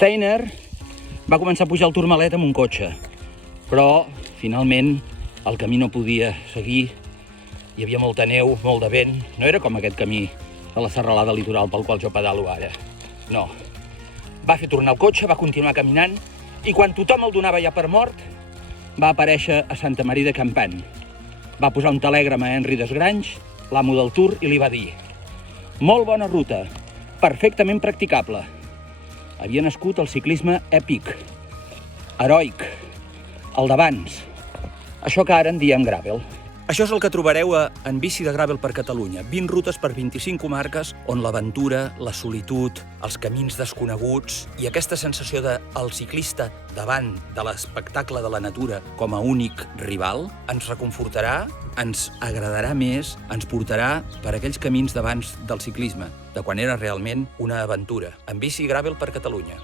Steiner va començar a pujar el Tourmalet amb un cotxe, però finalment el camí no podia seguir, hi havia molta neu, molt de vent, no era com aquest camí de la serralada litoral pel qual jo pedalo ara, no. Va fer tornar el cotxe, va continuar caminant, i quan tothom el donava ja per mort, va aparèixer a Santa Maria de Campany. Va posar un telègrama a Henry Desgrange, l'amo del Tour, i li va dir: molt bona ruta, perfectament practicable. Havia nascut el ciclisme èpic, heroic, el d'abans. Això que ara en diem gravel. Això és el que trobareu a En bici de gravel per Catalunya. 20 rutes per 25 comarques on l'aventura, la solitud, els camins desconeguts i aquesta sensació de el ciclista davant de l'espectacle de la natura com a únic rival ens reconfortarà, ens agradarà més, ens portarà per aquells camins d'abans del ciclisme, de quan era realment una aventura. En bici i gravel per Catalunya.